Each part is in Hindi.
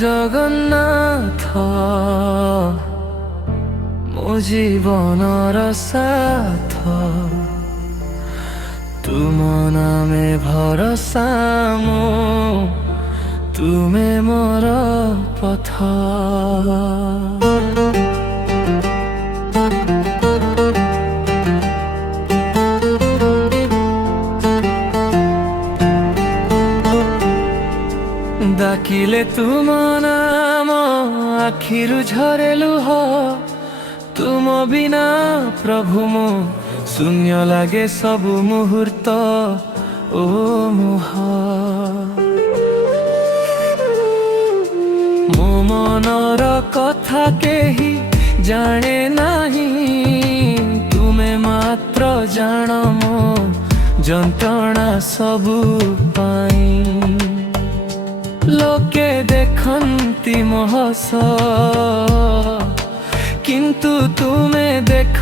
जगन्नाथ मो जीवनर साथ तुम नामे भरसा मो तुमे मोर पथ। डाकिले तुम नाम आखिरु झरे लुह तुम बिना प्रभु मो शून्य लागे सबु मुहूर्त ओ मोह। मो मनर कथा केही जाने नाही तुमे मात्र जान मो जंत्रणा सबु पाई। लोके देखंती मोहस किंतु तुमे देख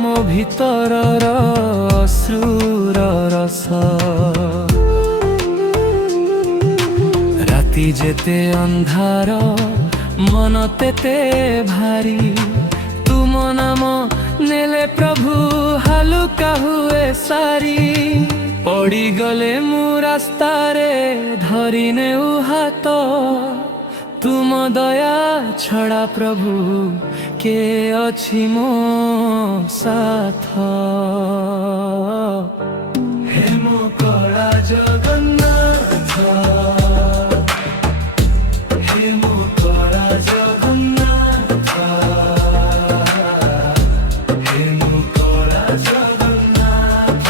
मो भीतरर अश्रुर रस। राति जेते अंधार मन तेते भारी तुम नाम नेले प्रभु हालुका हुए सारी। पड़ी गले मु रास्ता रे धरिने हाथ तुम दया छड़ा प्रभु के अछि मो साथ। हे मो कला जगन्नाथ हे मो कला जगन्नाथ हे मो कला जगन्नाथ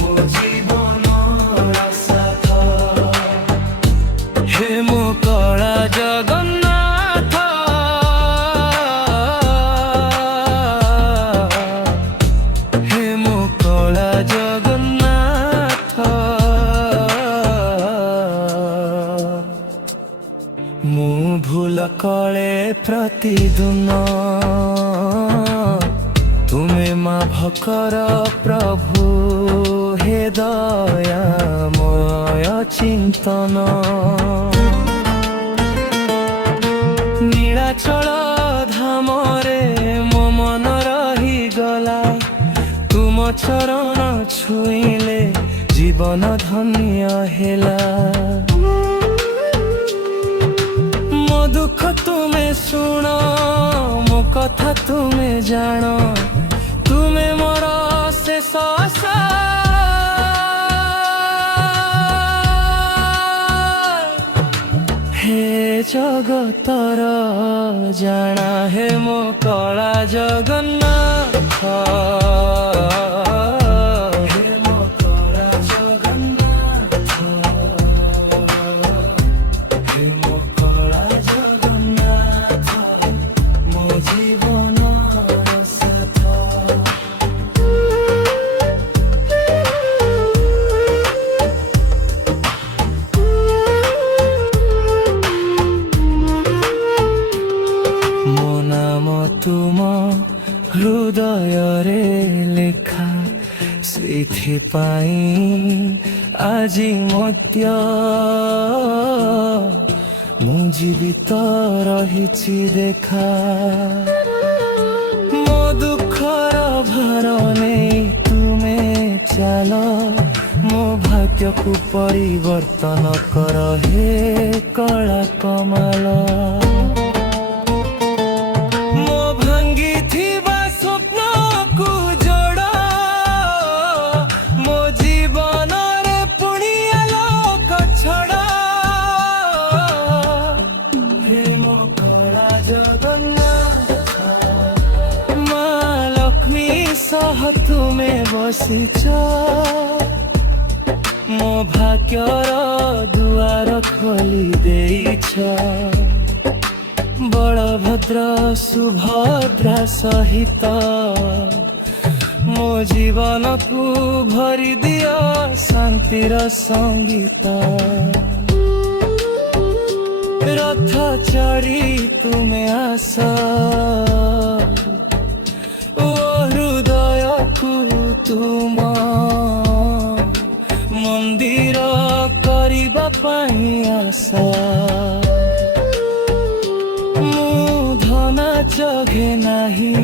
मो जीवनर साथ। हे मो कला जगन्नाथ हे मो कला जगन्नाथ। मु भूल कले प्रतिदिन तुमे मा भकर प्रभु हे दयामय चिंतन। नीलाचल धाम रे मो मन रही गला तुम चरण छुईले जीवन धन्य हेला। मो दुख तुमे सुन मो कथा तुमे जान तुमे मोर शेष आशा। हे जगतर जाना हे मो कला जगन्नाथ हे मो कला जगन्नाथ हे मो कला जगन्नाथ मो जीवनर साथ। मो नाम तुम हृदय रे लेखा सेथिपाई आजी मध्य मु जीवित रहिछि देखा। मो दुखर भार नहीं तुमे चाल मो भाग्य को परिवर्तन कर हे कला कमाल। मो भांगी थिबा स्वप्न को जोड़ मो जीवन रे पुणी आलोक छड़ा। हे मो कला जगन्नाथ माँ लक्ष्मी सह तुमे बसिछ मो भाग्यर दुआर खोली देइछ। बलभद्र सुभद्रा सहित मो जीवन को भरी दियो शांतिर संगीत। रथ चढ़ी तुमे आस ओ हृदय को तुम मंदिर करबा पाई आशा। नाही,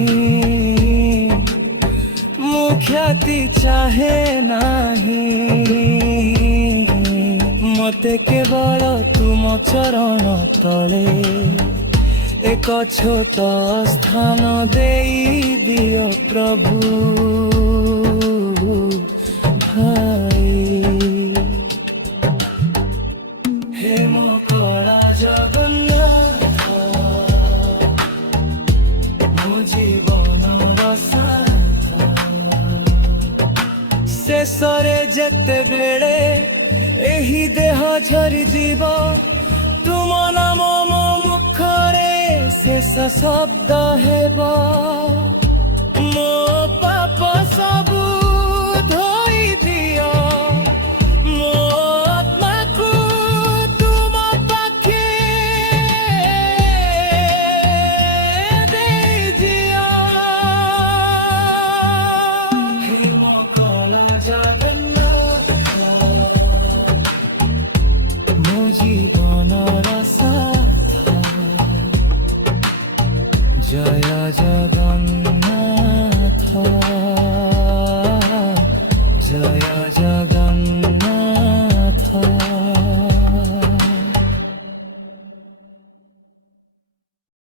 मुख्याति चाहे नाही, मते केवल तुम चरण तले एक छोट स्थान देई दियो प्रभु भाई। हे मो कला जगन्नाथ, मो जीवनर साथ, शेषरे जेतेबेले एही देह झरी जीव, तुम नाम मो मुखरे शेष शब्द हेब। मो पाप सबु धोई दियो, मो आत्मा को तुम पाखे देई दियो। हे मो कला जगन्नाथ, मो जीवनर साथ, जय जगन्नाथ।